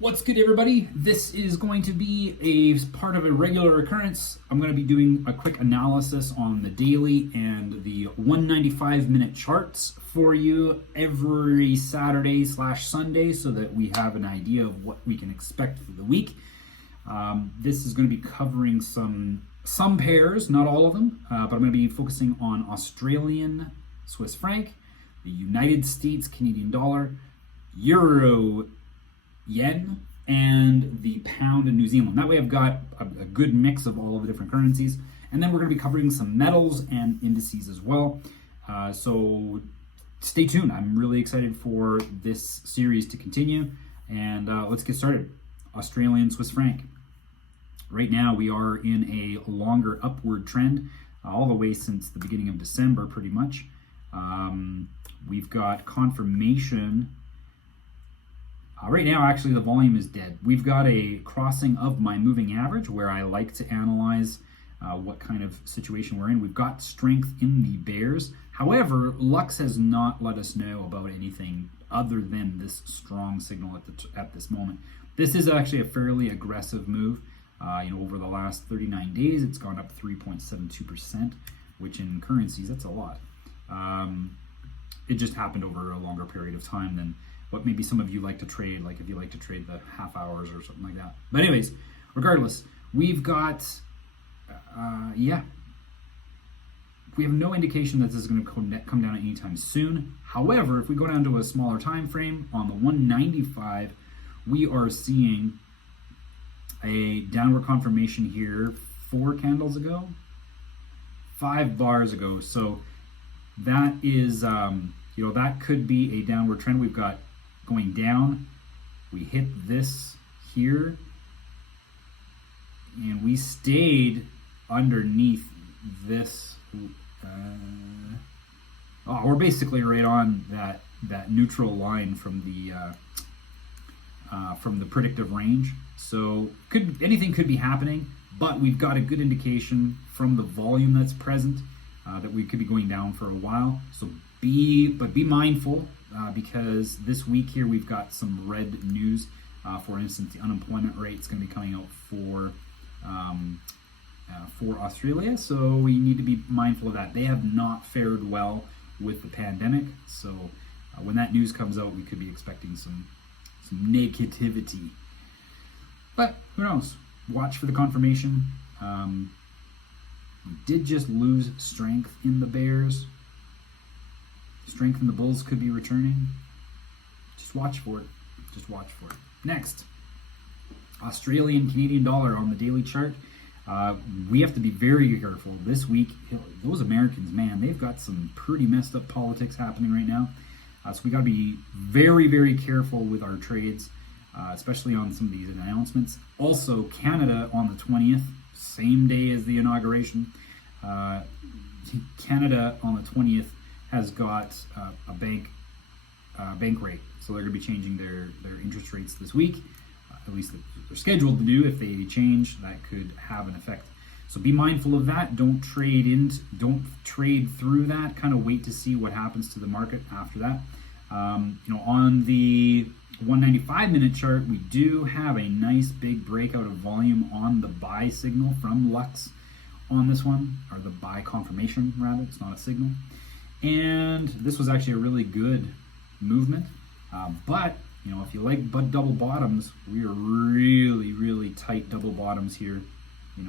What's good, everybody? This is going to be a part of a regular occurrence. I'm going to be doing a quick analysis on the daily and the 195-minute charts for you every Saturday/Sunday so that we have an idea of what we can expect for the week. This is going to be covering some pairs, not all of them, but I'm going to be focusing on Australian Swiss franc, the United States Canadian dollar, Euro yen, and the pound in New Zealand. That way I've got a good mix of all of the different currencies. And then we're going to be covering some metals and indices as well. So stay tuned. I'm really excited for this series to continue. And let's get started. Australian Swiss franc. Right now we are in a longer upward trend, all the way since the beginning of December pretty much. We've got confirmation. Right now, actually, the volume is dead. We've got a crossing of my moving average where I like to analyze what kind of situation we're in. We've got strength in the bears. However, Lux has not let us know about anything other than this strong signal at this moment. This is actually a fairly aggressive move. Over the last 39 days, it's gone up 3.72%, which in currencies, that's a lot. It just happened over a longer period of time than what maybe some of you like to trade, like if you like to trade the half hours or something like that. But anyways, regardless, we've got, we have no indication that this is going to come down anytime soon. However, if we go down to a smaller time frame on the 195, we are seeing a downward confirmation here 4 candles ago, 5 bars ago. So that is, that could be a downward trend. We've got going down, we hit this here, and we stayed underneath this. We're basically right on that neutral line from the predictive range. So anything could be happening, but we've got a good indication from the volume that's present that we could be going down for a while. So be mindful. Because this week here we've got some red news. For instance, the unemployment rate is going to be coming out for Australia, so we need to be mindful of that. They have not fared well with the pandemic, so when that news comes out, we could be expecting some negativity. But who knows? Watch for the confirmation. We did just lose strength in the bears. Strength in the bulls could be returning. Just watch for it. Next, Australian Canadian dollar on the daily chart. We have to be very careful this week. Those Americans, man, they've got some pretty messed up politics happening right now. So we got to be very, very careful with our trades, especially on some of these announcements. Also, Canada on the 20th, same day as the inauguration. Canada on the 20th has got a bank rate, so they're going to be changing their interest rates this week. At least they're scheduled to do. If they change, that could have an effect. So be mindful of that. Don't trade through that. Kind of wait to see what happens to the market after that. On the 195-minute chart, we do have a nice big breakout of volume on the buy signal from Lux on this one, or the buy confirmation rather. It's not a signal. And this was actually a really good movement. But, if you like double bottoms, we are really, really tight double bottoms here,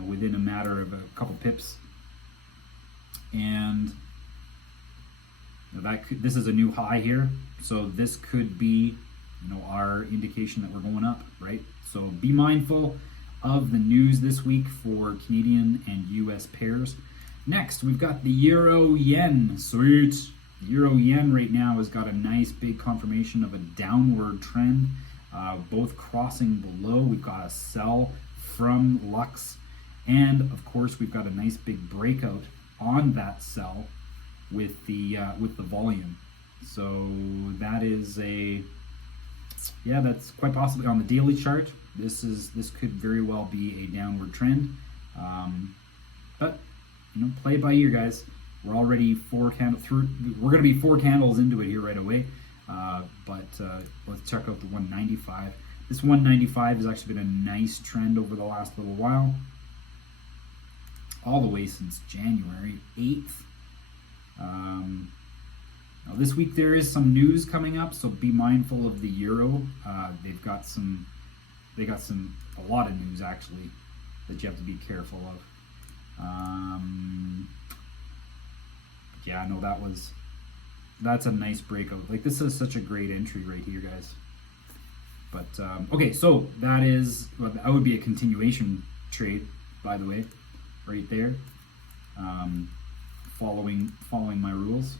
within a matter of a couple pips. And this is a new high here. So this could be, our indication that we're going up, right? So be mindful of the news this week for Canadian and US pairs. Next, we've got the Euro yen. Sweet. Euro yen right now has got a nice big confirmation of a downward trend, both crossing below. We've got a sell from Lux, and of course we've got a nice big breakout on that sell with the volume. So that is that's quite possibly on the daily chart. This could very well be a downward trend, but play it by ear, guys. We're already 4 candles through. We're going to be 4 candles into it here right away. But let's check out the 195. This 195 has actually been a nice trend over the last little while, all the way since January 8th. Now this week there is some news coming up, so be mindful of the euro. They got a lot of news actually that you have to be careful of. Yeah, no, that's a nice breakout. Like, this is such a great entry right here, guys. But okay, so that would be a continuation trade, by the way, right there. Following my rules.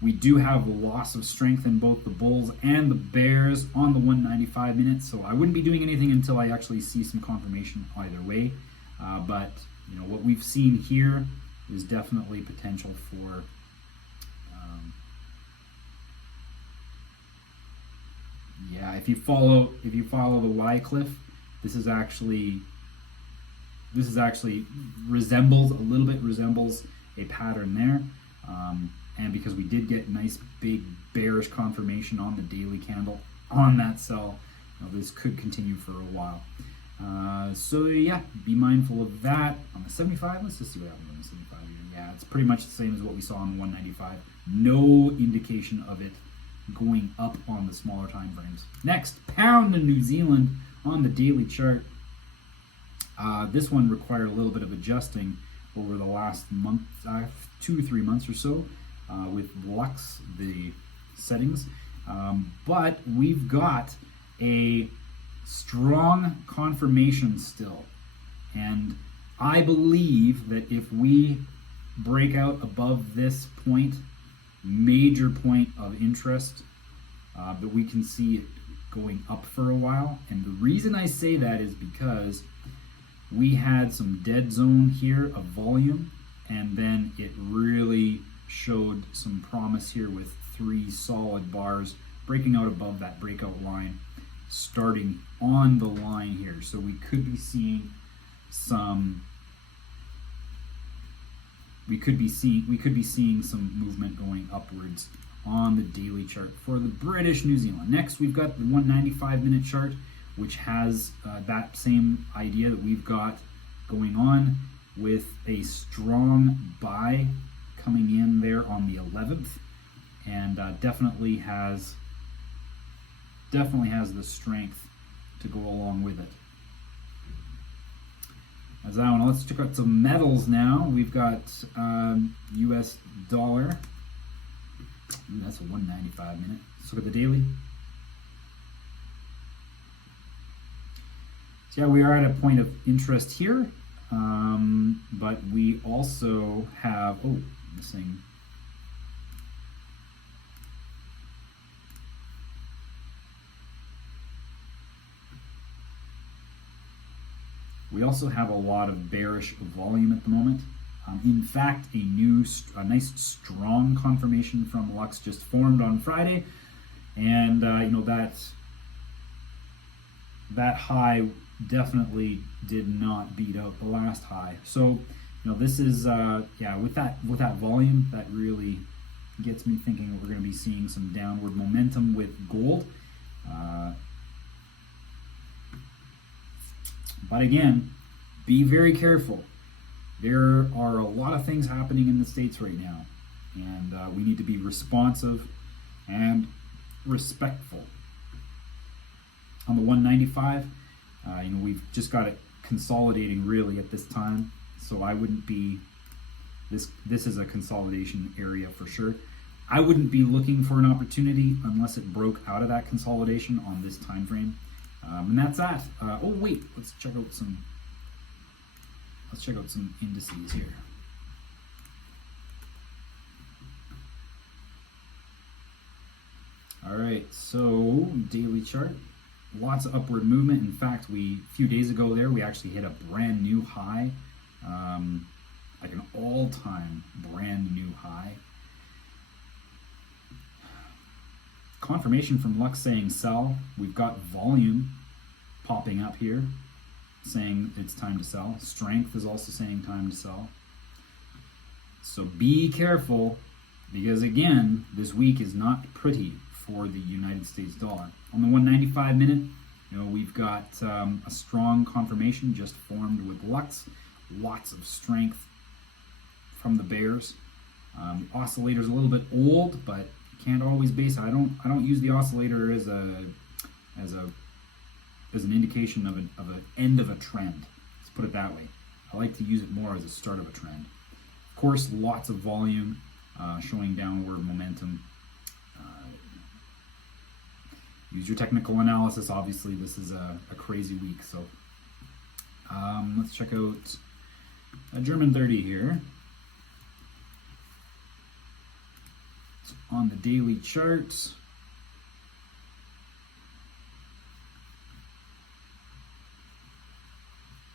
We do have loss of strength in both the bulls and the bears on the 195 minutes, so I wouldn't be doing anything until I actually see some confirmation either way. But you know, what we've seen here is definitely potential for yeah, if you follow the Y cliff, this is actually resembles a pattern there. And because we did get nice big bearish confirmation on the daily candle on that sell, this could continue for a while. So yeah, be mindful of that. On the 75, let's just see what happens on the 75 here. Yeah, it's pretty much the same as what we saw on the 195. No indication of it going up on the smaller time frames. Next, pound in New Zealand on the daily chart. This one required a little bit of adjusting over the last month, 2-3 months or so, with Lux, the settings. But we've got a strong confirmation still. And I believe that if we break out above this point, major point of interest, that we can see it going up for a while. And the reason I say that is because we had some dead zone here of volume, and then it really showed some promise here with 3 solid bars breaking out above that breakout line, starting on the line here. So we could be seeing some some movement going upwards on the daily chart for the British New Zealand. Next, we've got the 195 minute chart, which has that same idea that we've got going on, with a strong buy coming in there on the 11th, and definitely has the strength to go along with it. As that one, let's check out some metals now. We've got US dollar. Ooh, that's a 195 minute. Let's look at the daily. So yeah, we are at a point of interest here, but we also have, missing. We also have a lot of bearish volume at the moment. In fact, a nice strong confirmation from Lux just formed on Friday, and that high definitely did not beat out the last high. So this is with that volume, that really gets me thinking that we're going to be seeing some downward momentum with gold. But again, be very careful. There are a lot of things happening in the States right now, and we need to be responsive and respectful. On the 195, we've just got it consolidating really at this time, so I wouldn't be, this is a consolidation area for sure. I wouldn't be looking for an opportunity unless it broke out of that consolidation on this time frame. And that's that. Let's check out some indices here. All right, so daily chart, lots of upward movement. In fact, a few days ago there, we actually hit a brand new high, like an all-time brand new high. Confirmation from Lux saying sell. We've got volume popping up here saying it's time to sell. Strength is also saying time to sell. So be careful, because again, this week is not pretty for the United States dollar. On the 195 minute, You know, we've got a strong confirmation just formed with Lux. Lots of strength from the bears. The oscillator's a little bit old, but you can't always base it. I don't use the oscillator as an indication of an end of a trend. Let's put it that way. I like to use it more as a start of a trend. Of course, lots of volume showing downward momentum. Use your technical analysis. Obviously, this is a crazy week. So let's check out a German 30 here. So on the daily chart,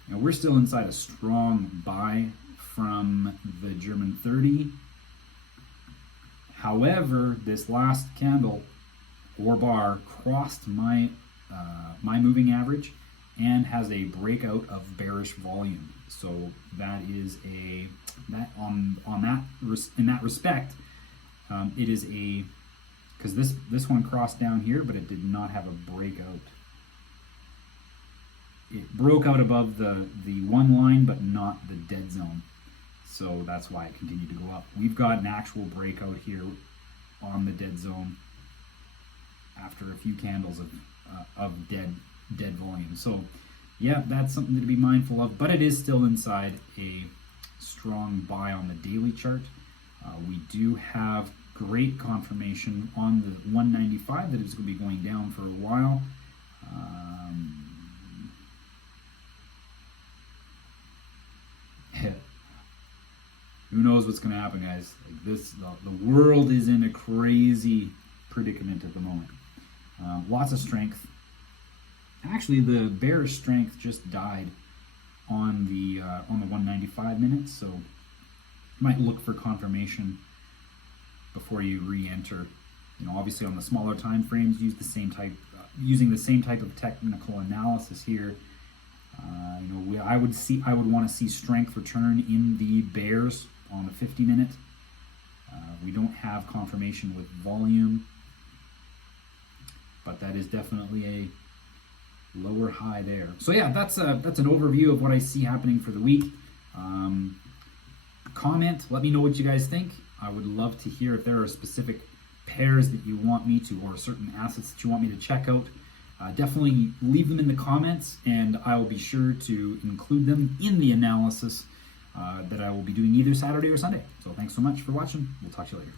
now we're still inside a strong buy from the German 30. However, this last candle or bar crossed my moving average and has a breakout of bearish volume. So that is in that respect, it is because this one crossed down here, but it did not have a breakout. It broke out above the one line, but not the dead zone. So that's why it continued to go up. We've got an actual breakout here on the dead zone after a few candles of dead volume. So yeah, that's something to be mindful of, but it is still inside a strong buy on the daily chart. We do have great confirmation on the 195 that it's going to be going down for a while. Who knows what's going to happen, guys? Like this, the world is in a crazy predicament at the moment. Lots of strength. Actually, the bearish strength just died on the 195 minutes, so you might look for confirmation before you re-enter. You know, obviously on the smaller time frames, using the same type of technical analysis here. You know, I would want to see strength return in the bears on the 50-minute. We don't have confirmation with volume, but that is definitely a lower high there. So yeah, that's an overview of what I see happening for the week. Comment, let me know what you guys think. I would love to hear if there are specific pairs that you want me to, or certain assets that you want me to check out. Definitely leave them in the comments, and I will be sure to include them in the analysis that I will be doing either Saturday or Sunday. So thanks so much for watching. We'll talk to you later.